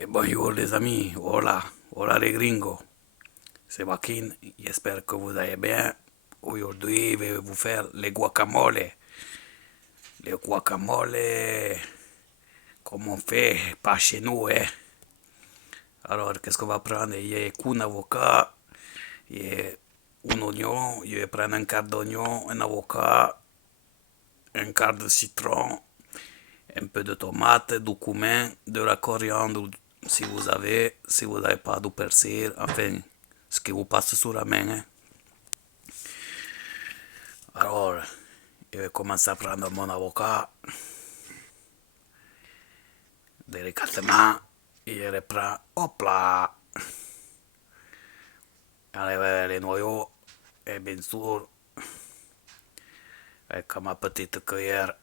Et bonjour les amis, hola, hola les gringos, c'est Joaquin, j'espère que vous allez bien. Aujourd'hui, je vais vous faire les guacamoles. Les guacamoles, comme on fait, pas chez nous, hein. Alors, qu'est-ce qu'on va prendre? Il y a un avocat, il y a un oignon, je vais prendre un quart d'oignon, un avocat, un quart de citron, un peu de tomate, du cumin, de la coriandre si vous n'avez pas du persil, enfin, ce qui vous passe sous la main, hein. Alors, je vais commencer à prendre mon avocat délicatement et je le prends, hop là, enlève les noyaux et bien sûr, avec ma petite cuillère,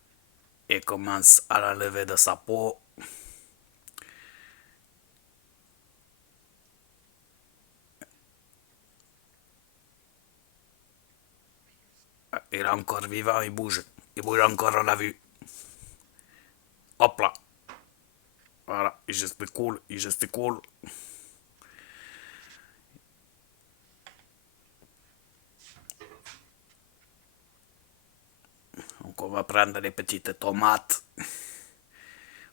et commence à l'enlever de sa peau. Il est encore vivant, il bouge encore à la vue. Hop là, voilà, il gesticule, il gesticule. Donc on va prendre les petites tomates,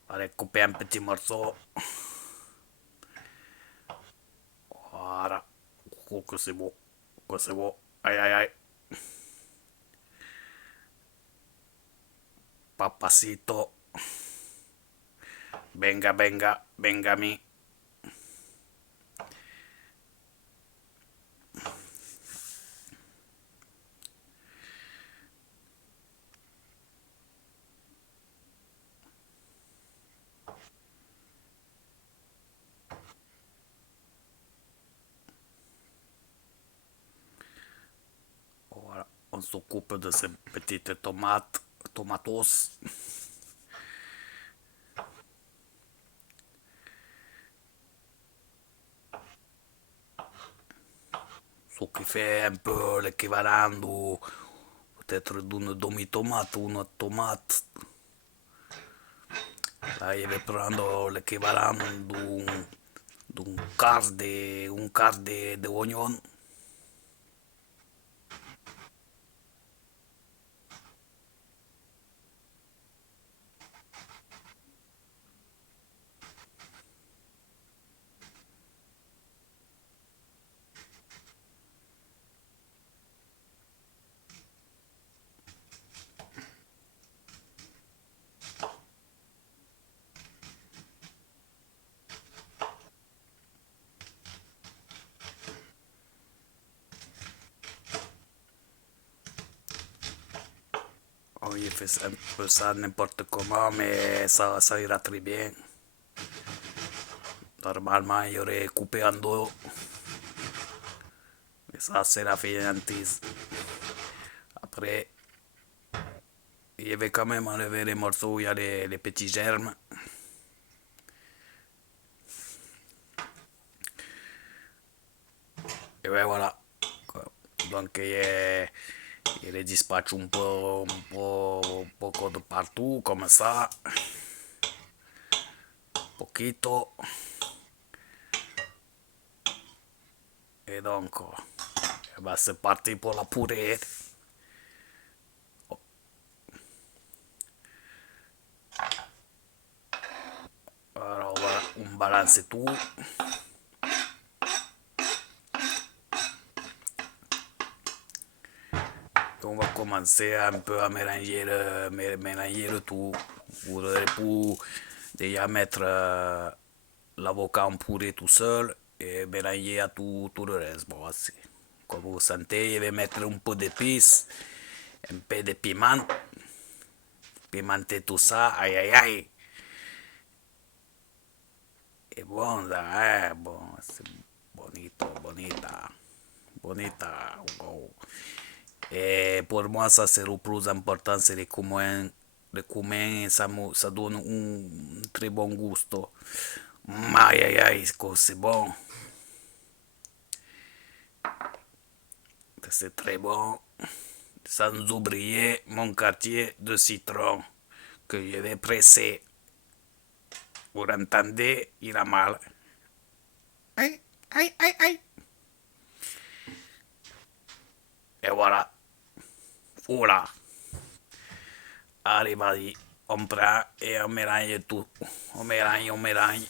on va les couper en petits morceaux. Voilà, oh, que c'est beau, que c'est beau. Aïe aïe aïe, papacito, venga venga, venga a mí. Voilà, on s'occupe de ces petites tomates, tomatos. Ce qui fait un peu l'équivalent de peut-être d'une demi-tomate ou une tomate. Là, je vais prendre l'équivalent d'un quart de oignon. On y fait un peu ça n'importe comment, mais ça ira très bien. Normalement, il y aurait coupé en deux, mais ça, c'est la fainéantise. Après, je vais quand même enlever les morceaux où il y a les petits germes. Et ben voilà. Donc, je les dispatche un poco de partout, comme ça. Poquito. Et donc, eh ben, c'est parti pour la purée. Alors, voilà, on balance tout. On va commencer un peu à mélanger le tout. Vous aurez pu déjà mettre l'avocat en purée tout seul et mélanger à tout le reste. Bon, voici. Comme vous sentez, je vais mettre un peu d'épices, un peu de piment, pimenter tout ça, aïe aïe aïe. Et bon, ça, bon, c'est bonito, bonita, bonita, wow. Et pour moi, ça c'est le plus important, c'est le cumin. Le cumin, ça donne un très bon gusto. Aïe aïe aïe, c'est bon. C'est très bon. Sans oublier mon quartier de citron que je vais presser. Vous l'entendez, il a mal. Aïe, aïe, aïe, aïe. Et voilà. Oula. Allez, vas-y. On prend et on mélange tout. On mélange, on mélange.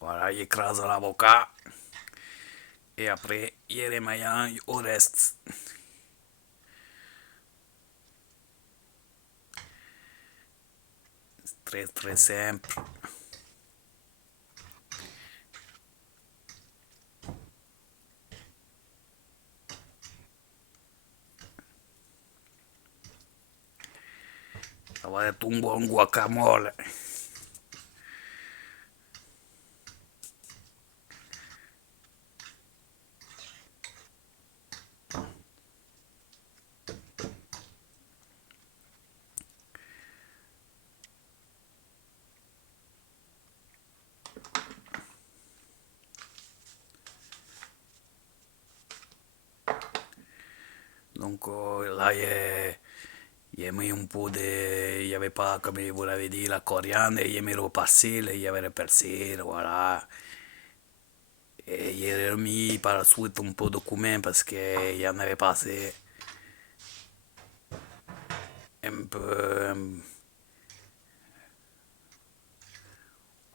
Voilà, il écrase l'avocat. Et après, il les mélange au reste. C'est très très simple. Ça va être un bon guacamole. Donc là, il a mis un peu de... Il n'y avait pas, comme vous l'avez dit, la coriandre, il a mis le persil, il y avait le persil, voilà. Et il a remis par la suite un peu de cumin parce qu'il y en avait pas assez. Un peu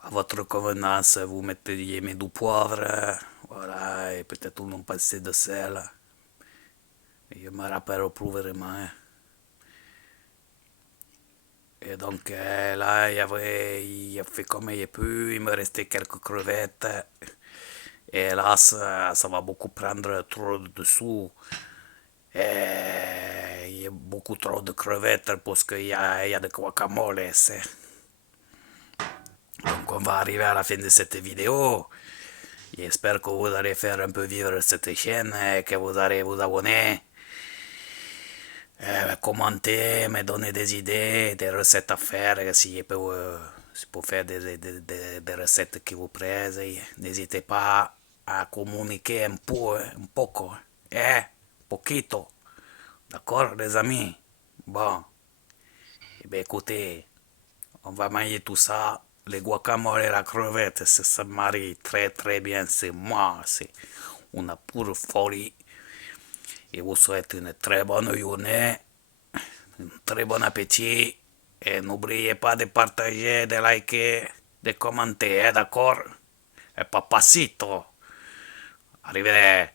à votre convenance, vous mettez du poivre, voilà, et peut-être un pincée de sel. Je me rappelle plus vraiment. Hein. Et donc là, il a fait comme il a pu, il me restait quelques crevettes. Et là, ça va beaucoup prendre trop de dessous. Et il y a beaucoup trop de crevettes parce qu'il y a de guacamole. Donc on va arriver à la fin de cette vidéo. J'espère que vous allez faire un peu vivre cette chaîne, que vous allez vous abonner, commenter, me donner des idées, des recettes à faire, si je peux faire des recettes qui vous plaisent. N'hésitez pas à communiquer un peu, un poco, poquito. D'accord, les amis? Bon, eh bien, écoutez, on va manger tout ça. Les guacamole et la crevette, ça se marie très très bien. C'est moi, c'est une pure folie. Je vous souhaite une très bonne journée, un très bon appétit. Et n'oubliez pas de partager, de liker, de commenter, d'accord? Et papacito, arrivederci.